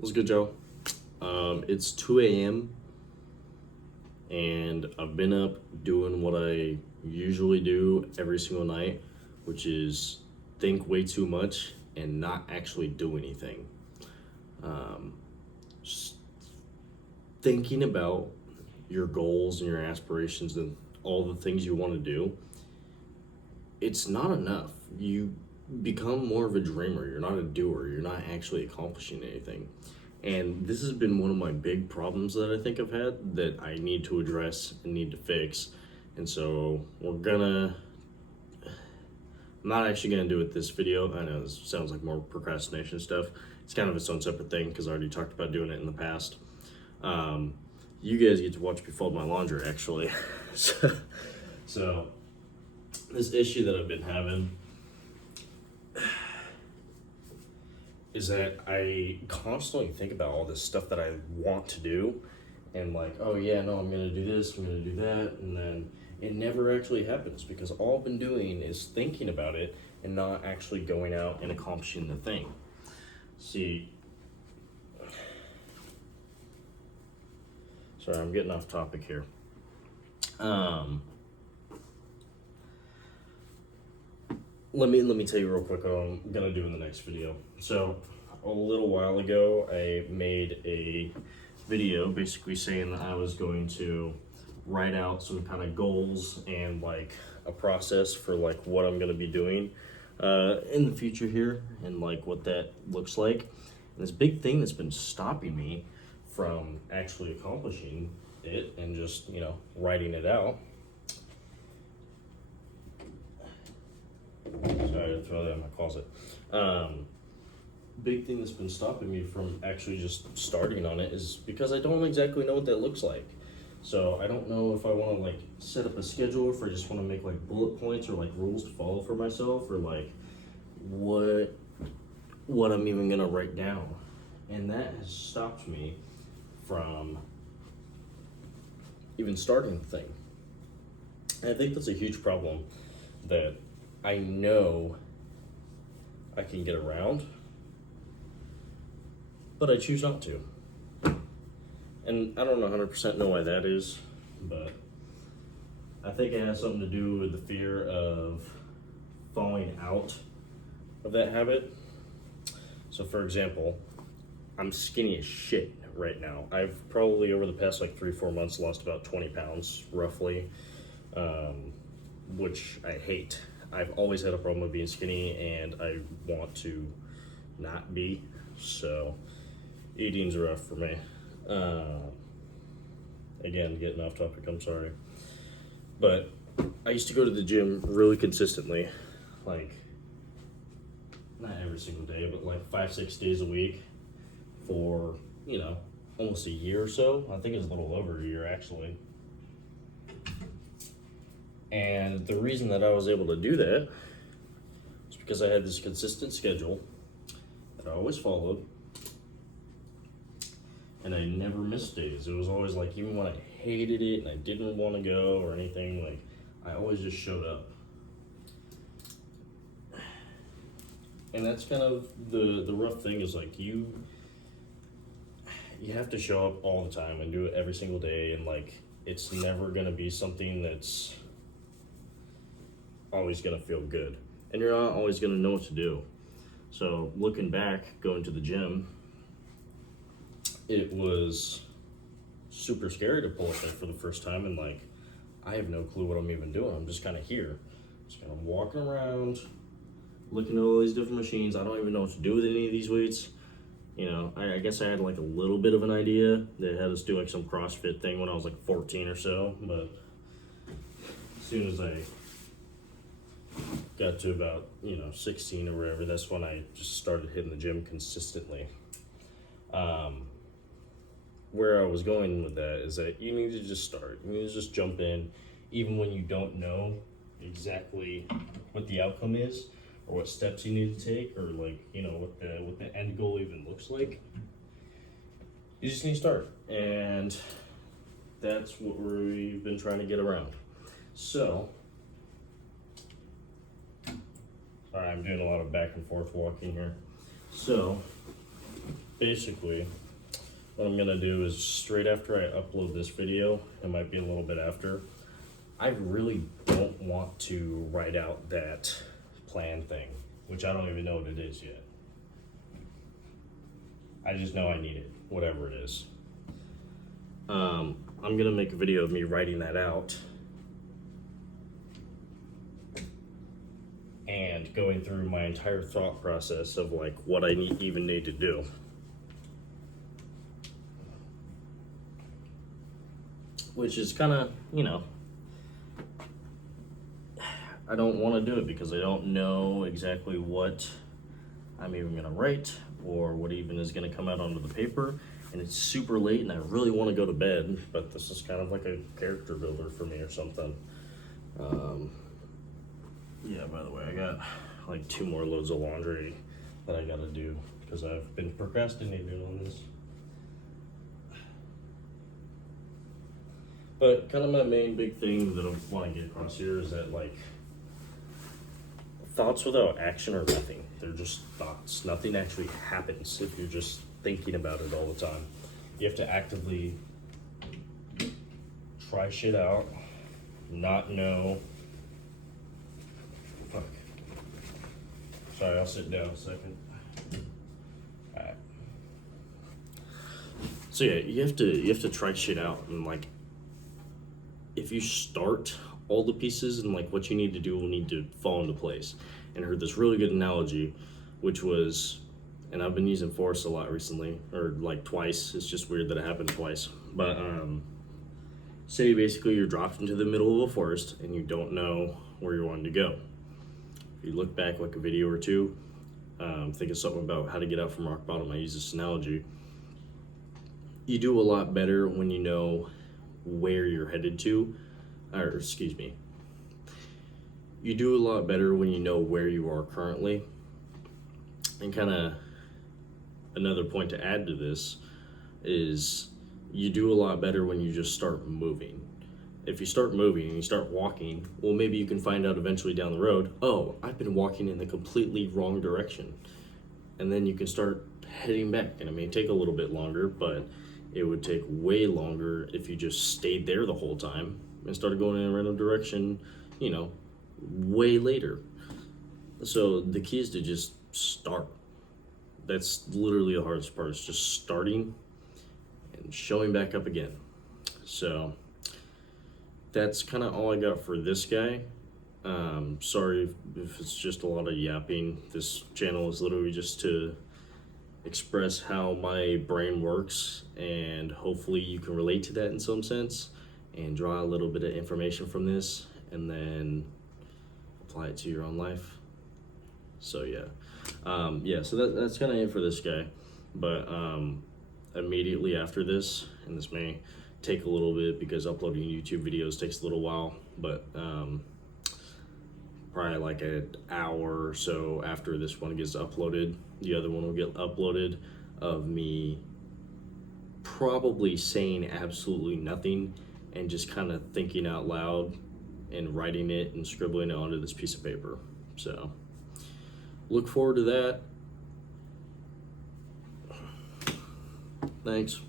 What's good, Joe? It's 2 a.m. and I've been up doing what I usually do every single night, which is think way too much and not actually do anything. Just thinking about your goals and your aspirations and all the things you want to do, it's not enough. You become more of a dreamer. You're not a doer. You're not actually accomplishing anything. And this has been one of my big problems that I think I've had that I need to address and need to fix. And so I'm not actually gonna do it this video. I know this sounds like more procrastination stuff. It's kind of its own separate thing because I already talked about doing it in the past. You guys get to watch me fold my laundry actually. so this issue that I've been having is that I constantly think about all this stuff that I want to do and like, oh yeah, no, I'm gonna do this, I'm gonna do that, and then it never actually happens because all I've been doing is thinking about it and not actually going out and accomplishing the thing. See, sorry, I'm getting off topic here. Let me tell you real quick what I'm gonna do in the next video. So a little while ago I made a video basically saying that I was going to write out some kind of goals and like a process for like what I'm gonna be doing in the future here and like what that looks like. And this big thing that's been stopping me from actually accomplishing it and just, writing it out. Sorry to throw that in my closet. Big thing that's been stopping me from actually just starting on it is because I don't exactly know what that looks like. So I don't know if I want to like set up a schedule, or if I just want to make like bullet points or like rules to follow for myself, or like what I'm even gonna write down. And that has stopped me from even starting the thing. And I think that's a huge problem that I know I can get around, but I choose not to. And I don't 100% know why that is, but I think it has something to do with the fear of falling out of that habit. So for example, I'm skinny as shit right now. I've probably over the past like 3-4 months lost about 20 pounds roughly, which I hate. I've always had a problem with being skinny and I want to not be, so eating's rough for me. Again, getting off topic, I'm sorry. But I used to go to the gym really consistently, like not every single day, but like 5-6 days a week for, almost a year or so. I think it's a little over a year actually. And the reason that I was able to do that is because I had this consistent schedule that I always followed, and I never missed days. It was always like, even when I hated it and I didn't want to go or anything, like I always just showed up. And that's kind of the rough thing is like you have to show up all the time and do it every single day, and like it's never gonna be something that's always gonna feel good, and you're not always gonna know what to do. So looking back, going to the gym, it was super scary to pull up there for the first time, and like I have no clue what I'm even doing. I'm just kind of here, just kind of walking around, looking at all these different machines. I don't even know what to do with any of these weights. I guess I had like a little bit of an idea. They had us do like some CrossFit thing when I was like 14 or so, but as soon as I got to about 16 or whatever, that's when I just started hitting the gym consistently. Where I was going with that is that you need to just start. You need to just jump in, even when you don't know exactly what the outcome is or what steps you need to take, or like what the end goal even looks like. You just need to start, and that's what we've been trying to get around. So, sorry, I'm doing a lot of back and forth walking here. So, basically, what I'm gonna do is straight after I upload this video, it might be a little bit after, I really don't want to write out that plan thing, which I don't even know what it is yet. I just know I need it, whatever it is. I'm gonna make a video of me writing that out and going through my entire thought process of like what I even need to do. Which is kind of, you know, I don't want to do it because I don't know exactly what I'm even going to write or what even is going to come out onto the paper. And it's super late and I really want to go to bed, but this is kind of like a character builder for me or something. Yeah, by the way, I got like 2 more loads of laundry that I got to do because I've been procrastinating on this. But kind of my main big thing that I want to get across here is that, like, thoughts without action are nothing. They're just thoughts. Nothing actually happens if you're just thinking about it all the time. You have to actively try shit out, not know. Fuck. Sorry, I'll sit down a second. Alright. So yeah, you have to try shit out, and like, if you start all the pieces and like what you need to do will need to fall into place. And I heard this really good analogy, which was, and I've been using forest a lot recently, or like twice. It's just weird that it happened twice. But say basically you're dropped into the middle of a forest and you don't know where you're wanting to go. If you look back like a video or two, think of something about how to get out from rock bottom. I use this analogy. You do a lot better when you know where you're headed to, or excuse me, you do a lot better when you know where you are currently. And kind of another point to add to this is you do a lot better when you just start moving. If you start moving and you start walking, well, maybe you can find out eventually down the road, oh, I've been walking in the completely wrong direction. And then you can start heading back, and it may take a little bit longer, but it would take way longer if you just stayed there the whole time and started going in a random direction, you know, way later. So the key is to just start. That's literally the hardest part, is just starting and showing back up again. So that's kind of all I got for this guy. Sorry if it's just a lot of yapping. This channel is literally just to express how my brain works, and hopefully you can relate to that in some sense and draw a little bit of information from this and then apply it to your own life. So yeah, so that's kind of it for this guy. But immediately after this, and this may take a little bit because uploading YouTube videos takes a little while, but probably like an hour or so after this one gets uploaded, the other one will get uploaded of me probably saying absolutely nothing and just kind of thinking out loud and writing it and scribbling it onto this piece of paper. So look forward to that. Thanks.